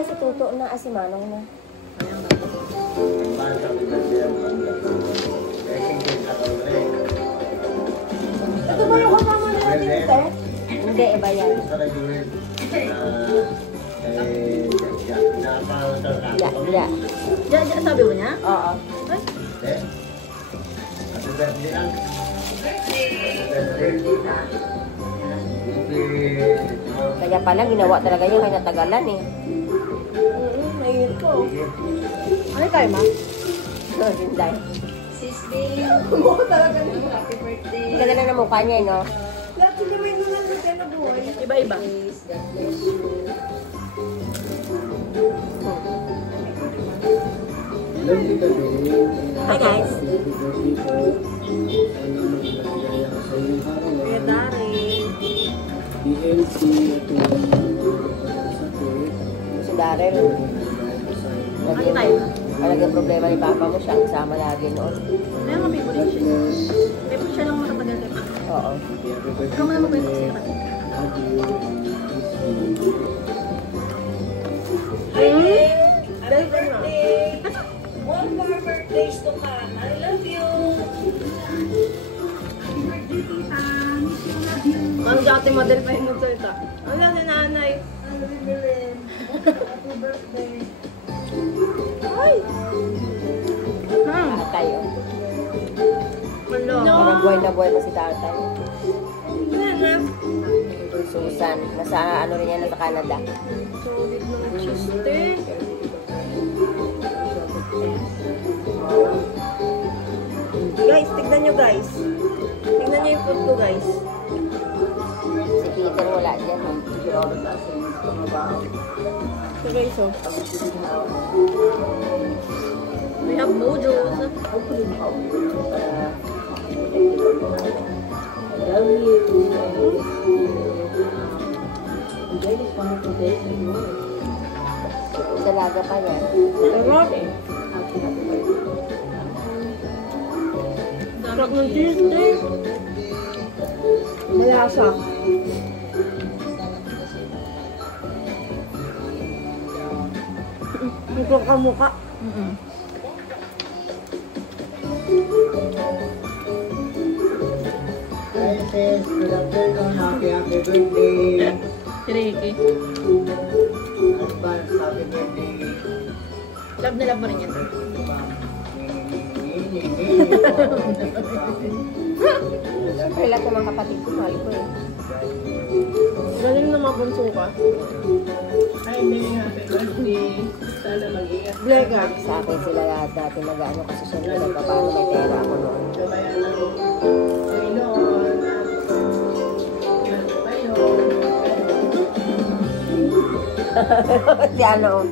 Ay, si Tuto na. Si Manong na. Ito ba yung kasama na natin, te? Hindi, iba yan. Ya. Diyan, sabi mo niya? Oo. Kaya pala, ginawa talaga yung kanya tagalan eh. Mahirap ko. Ano kayo, ma? Hinday. Mukha talaga nito. Happy birthday. Ang ganda na mukha niya, no? Lahat hindi may naman na buhay. Iba-iba. Hi, guys. Kuya Darin. Si Daryl. Talagang problema ni Papa mo siya. Kasama lagi noon. Kaya nga favorite siya. Favorite siya lang matatagal kay Papa. Oo. Ikaw mo naman kwento siya. Happy birthday! One more birthdays to come. I love you! Happy birthday, tita! Ang dati model pa yung magsalita. Ano yan si nanay? Ano bibilin? Happy birthday! Ay! Tatay, oh. Malo. Parang buhay na si tatay. Ano? Susan. Nasa ano rin yan, nasa Canada. Solid ng chiste. Guys, tignan nyo guys. Tignan nyo yung food ko guys. Si Peter wala dyan. So guys, oh. We have mojos. Dalaga pa yan. Sarap. Sarap ng chiste. Malasa. Ito ka mukha. Hi sis, good afternoon, happy birthday. Si Ricky. Advance, happy birthday. Love na love mo rin yan. Siyempre lahat ng mga kapatid ko, mahal ko eh. Galing na mabunso ka. Hi, May, happy birthday. Sana mag-iingat. Blega. Sa akin sila lahat dati nag-ano kasi siyempre nagpapaano may pera ako noon. Gabaya ng Panginoon. Si ano,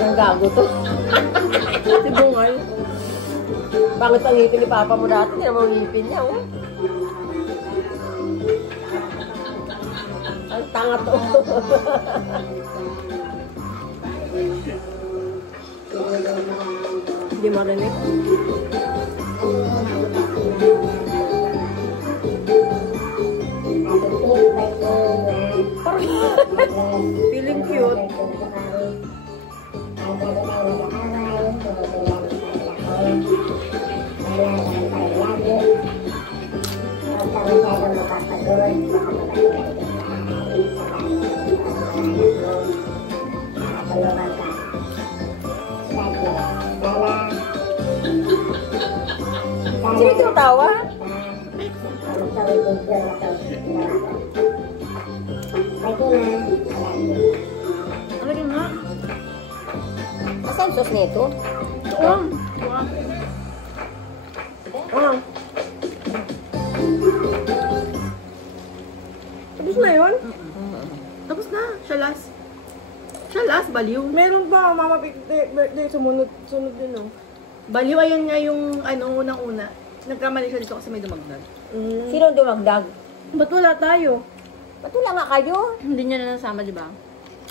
ang gago to. Si Bungal. Pangit ang ngipin ni Papa mo dati, hindi naman ang ngipin niya, oh. Ang tanga to. Hindi marinig. Feeling cute. Sino tumatawa? Ano yun nga? Asan sos nito? Oh. Oh. Tapos na yun? Tapos na. Siya last. Siya last, baliw. Meron pa, mama birthday, sunod din oh. Baliw, ayan nga yung unang-una. Nagkamali siya dito kasi may dumagdag. Sino ang dumagdag? Ba't wala tayo? Ba't wala nga kayo? Hindi niya na nasama, di ba?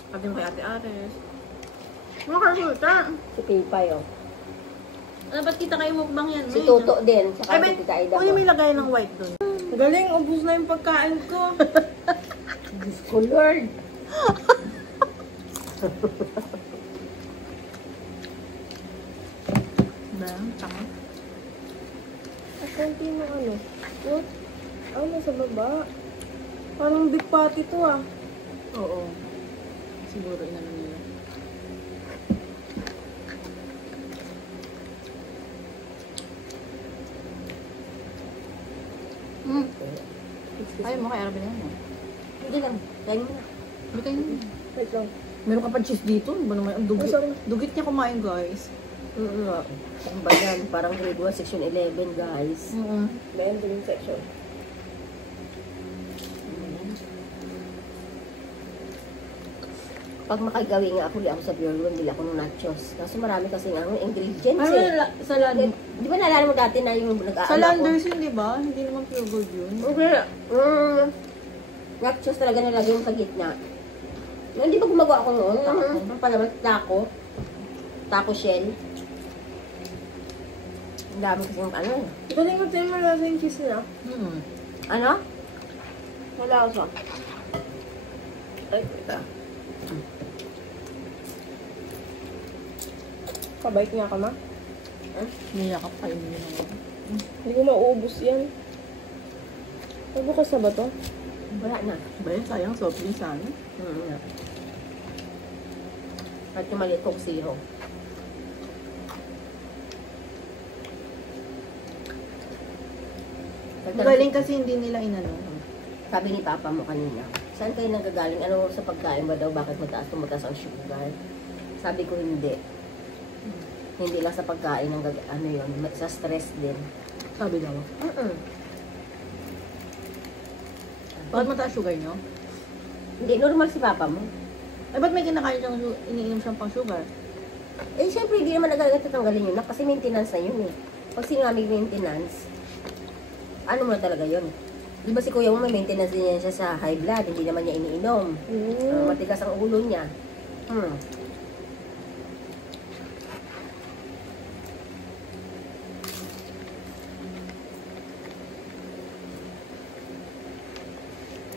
Sabi mo kay Ate Ares. Makasulta. Si Pipay, oh. Ano, ba't kita kayo mukbang yan? Si Toto din. Saka Ay, si Tita Aida kunin mo mo. yung lagay ng white doon. Galing, ubus na yung pagkain ko. Diyos ko, Lord. Ba? Tama. Asanti mo ano? What? Ah, nasa baba. Parang big party to ah. Oo. Siguro inano nila. Ayaw mo kay Arabin mo. Hindi lang. Kain mo na. Hindi kayo. Wait lang. Meron ka pa cheese dito. Ano ba naman? Ang dugit. Masarap. Dugit niya kumain, guys. Ang ba yan? Parang grade 1, section 11, guys. Meron din yung section. Pag makagawi nga ako, di ako sa Pure One, nila ako ng nachos. Kaso marami kasi nga ang ingredients Ano, eh. sa land? Di ba naalala mo dati na yung nag-aano Sa ako? Landers yun, di ba? Hindi naman pure gold yun. Okay. Nachos talaga nalagay yung sa gitna. Hindi ba gumagawa ako noon? Ang palaman, taco. Taco shell. Ang dami kasi yung ano. Galing mo tayo malasa yung cheese nila. Ano? Wala ako. Ay, ito. Kabait nga ka ma. Niyakap kayo nyo naman. Hindi ko mauubos yan. Magbukas na ba to? Wala na. Ba yun? Sayang, soft drink sana. At yung maliit Coke Zero. Galing kasi hindi nila inano. Sabi ni Papa mo kanina, saan kayo nanggagaling? Ano sa pagkain ba daw? Bakit mataas ang sugar? Sabi ko hindi. Hindi lang sa pagkain ang ano yun, sa stress din. Sabi daw. Bakit mataas sugar nyo? Hindi, normal si Papa mo. Ay, ba't may kinakain siyang iniinom siyang pang sugar? Eh, syempre, hindi naman nagtatanggalin yun na kasi maintenance na yun eh. Pag sinamig maintenance, ano mo na talaga yun? Di ba si kuya mo may maintenance din yan siya sa high blood, hindi naman niya iniinom. Matigas ang ulo niya.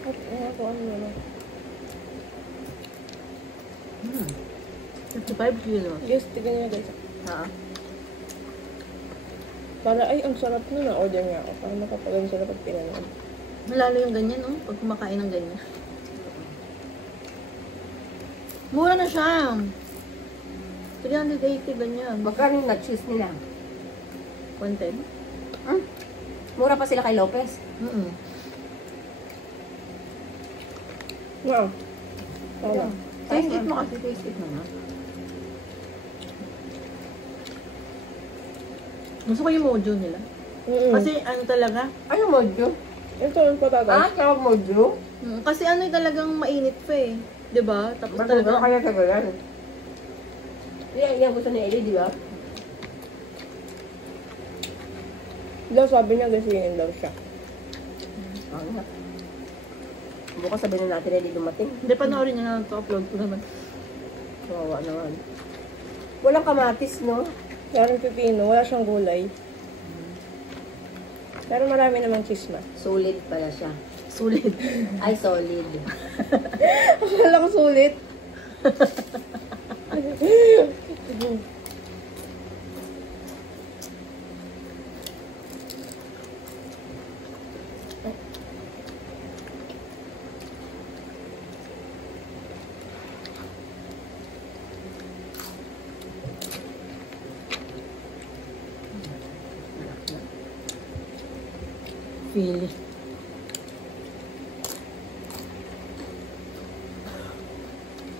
At ako ano na. 55 kilos. Yes, tignan niyo guys. Ha? Para ay, ang sarap na na-order nga ako. Para makapagano sila pag pinanood. Lalo yung ganyan, oh. Pag kumakain ng ganyan. Mura na siya. 380 ganyan. Magkano yung nag-choose nila? 110? Mura pa sila kay Lopez. Wow. Tama. Taste it mo kasi. Taste it mo na. Gusto ko yung mojo nila. Kasi ano talaga? Ano mojo? Ito ang patatas. Tawag mojo? Kasi ano talagang mainit pa eh. 'Di ba? Tapos Ba't talaga kaya kagalan? Yan gusto ni Ellie, di ba? Daw sabi niya gasinin daw siya. Bukas sabihin na natin na hindi dumating. Hindi, panoorin niya na ito. Upload ko naman. Kawawa naman. Walang kamatis, no? Parang pipino, wala siyang gulay. Pero marami namang chismas. Solid pala siya. Sulit. Ay, solid. Akala ko sulit. Feel.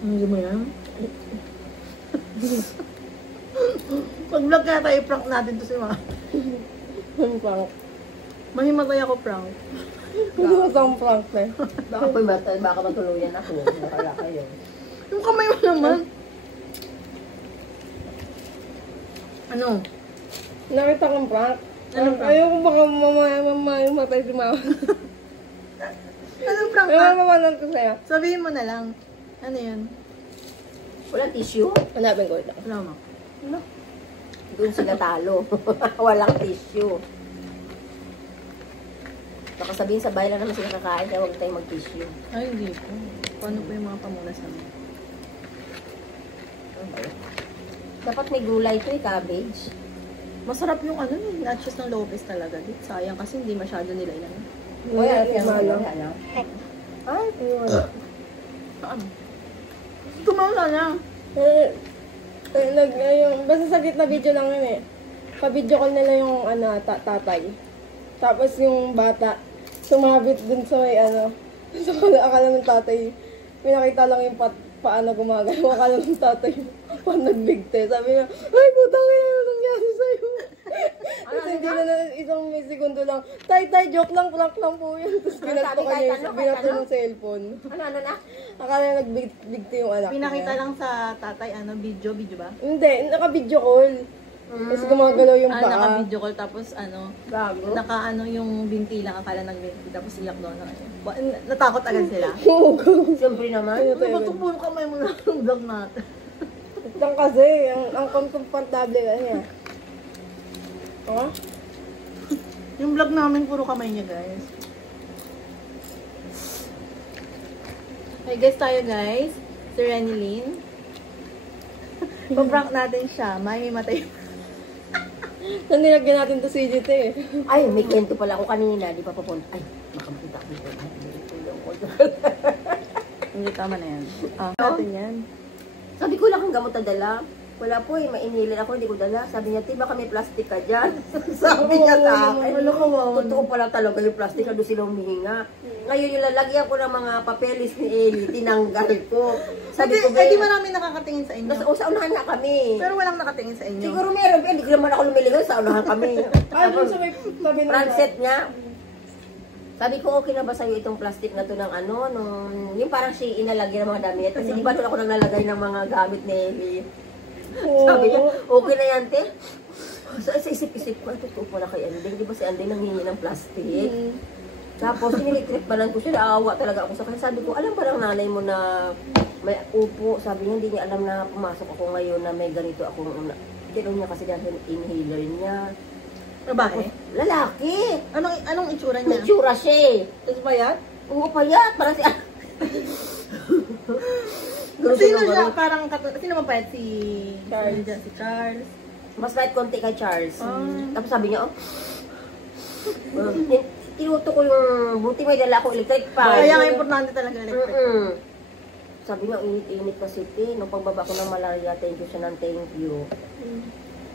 Hindi mo yan? Pag-vlog kaya tayo, prank natin to si Ma. Ang prank. Mahimatay ako prank. Hindi ko saan prank na. Baka matuluyan ako. Nakala kayo. Yung kamay mo naman. Ano? Nakita kong prank. Anong prank? Ayaw ko baka matay si mama. Anong prank Ayaw ka? mamanan ko sa'yo. Sabihin mo na lang. Ano yun? Walang tissue. Hanapin ko ito. Wala mo. Doon sila talo. Walang tissue. Baka sabihin sa bahay lang naman sila kakain, kaya huwag tayong mag-tissue. Ay, hindi po. Paano po yung mga pamunas namin? Dapat may gulay ito cabbage. Masarap yung ano eh, nachos ng Lopez talaga. Di, sayang kasi hindi masyado nila ilan. Wala, Malo. Ay, Ano? Tumawala na. Basta sa gitna video lang yun eh. Pa-video call nila yung tatay. Tapos yung bata, sumabit dun sa may so akala ng tatay, pinakita lang yung paano gumagano. Akala ng tatay, paano nagbigte. Sabi niya, ay putang ina na nangyari sa'yo. Tapos hindi na isang may segundo lang, tay, joke lang, prank lang po yun. Tapos binato ka niya, binato ng cellphone. ano na? Akala nagbigte yung anak Pinakita niya. lang sa tatay, video ba? Hindi, naka-video call. Tapos gumagalaw yung paa. Naka-video call tapos Bago. naka yung binti lang, akala nagbinti, tapos iyak doon. Natakot agad sila. Siyempre naman. Ano to Ano ba yun? ito puro kamay mo na ng vlog natin? Lang kasi, ang komportable ka niya. Oh? Yung vlog namin puro kamay niya, guys. Hey guys, tayo guys. Si Renilyn. Pabrank natin siya. May matay. Saan nilagyan natin to CGT eh? Ay, may kwento pala ako kanina. Di pa papunta. Ay, makamita ko dito. Hindi, tama na yan. Natin yan. Sabi ko lang ang gamot na dala. Wala po eh, mainilin ako, hindi ko dala. Sabi niya, baka may plastic ka dyan. Sabi niya sa akin. Ano kawawa? Totoo pala talaga yung plastic, doon sila humihinga. Ngayon yung lalagyan ko ng mga papeles ni Eli, tinanggal ko. Sabi ko, Hindi marami nakakatingin sa inyo. sa unahan na kami. Pero walang nakatingin sa inyo. Siguro meron, hindi ko naman ako lumilingon, sa unahan kami. Ah, doon sa may tabi ng Transit niya. Sabi ko, okay na ba sa'yo itong plastic na to ng yung parang siya inalagyan ng mga damit. Kasi di ba doon ako nang nalagay ng mga gamit ni Eli. Sabi niya, okay na yan, te. So, sa isip-isip ko, totoo pala kay Andeng. Di ba si Andeng nanghingi ng plastic? Tapos, sinilitrip-balan ko siya. Naawa talaga ako sa kanya. Sabi ko, alam ba ng nanay mo na may upo? Sabi niya, hindi niya alam na pumasok ako ngayon na may ganito akong gano'n niya kasi dahil inhaler niya. Babae? Lalaki! Anong itsura May niya? tsura siya eh. Tapos bayat? Oo, payat. Parang si... Sino siya? Parang sino ba payat? Si Charles. Si Charles. Mas light konti kay Charles. Ah. Tapos sabi niya, tinuto ko yung buti may dala ako electric fan. Kaya nga importante talaga electric. Sabi niya, init-init kasi te. Nung pagbaba ko ng malaria, thank you siya ng thank you.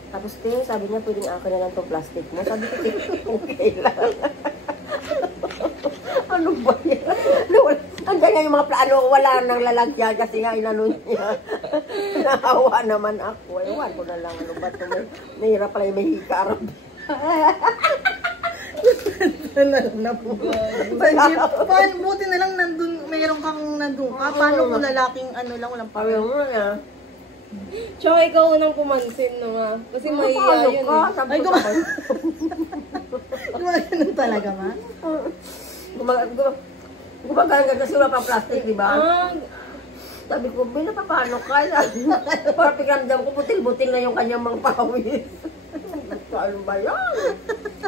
Tapos te, sabi niya, pwedeng akin na lang itong plastic mo. Sabi ko, te, okay lang. Ano ba yan? Hanggang nga yung mga plano, wala nang lalagyan kasi nga inano niya. Naawa naman ako. Ewan ko na lang, ano ba ito? Nahirap pala yung may hikarap. na po. Buti na lang nandun, mayroon kang nandun ka. Paano kung lalaking lang, walang Sabi pawin? mo na. Tsaka ikaw unang pumansin naman. Kasi mahiya yun eh. Sabi Ay, ko sa kanya. Gumagano talaga, ma? Gumagana kasi wala pang plastic, di ba? Sabi ko, Bin, napapano ka? Para piramdam ko, butil-butil na yung kanyang mga pawis. Ano ba yan?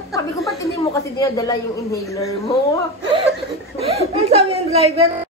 Sabi ko, ba't hindi mo kasi dinadala yung inhaler mo? Ang sabi ng driver,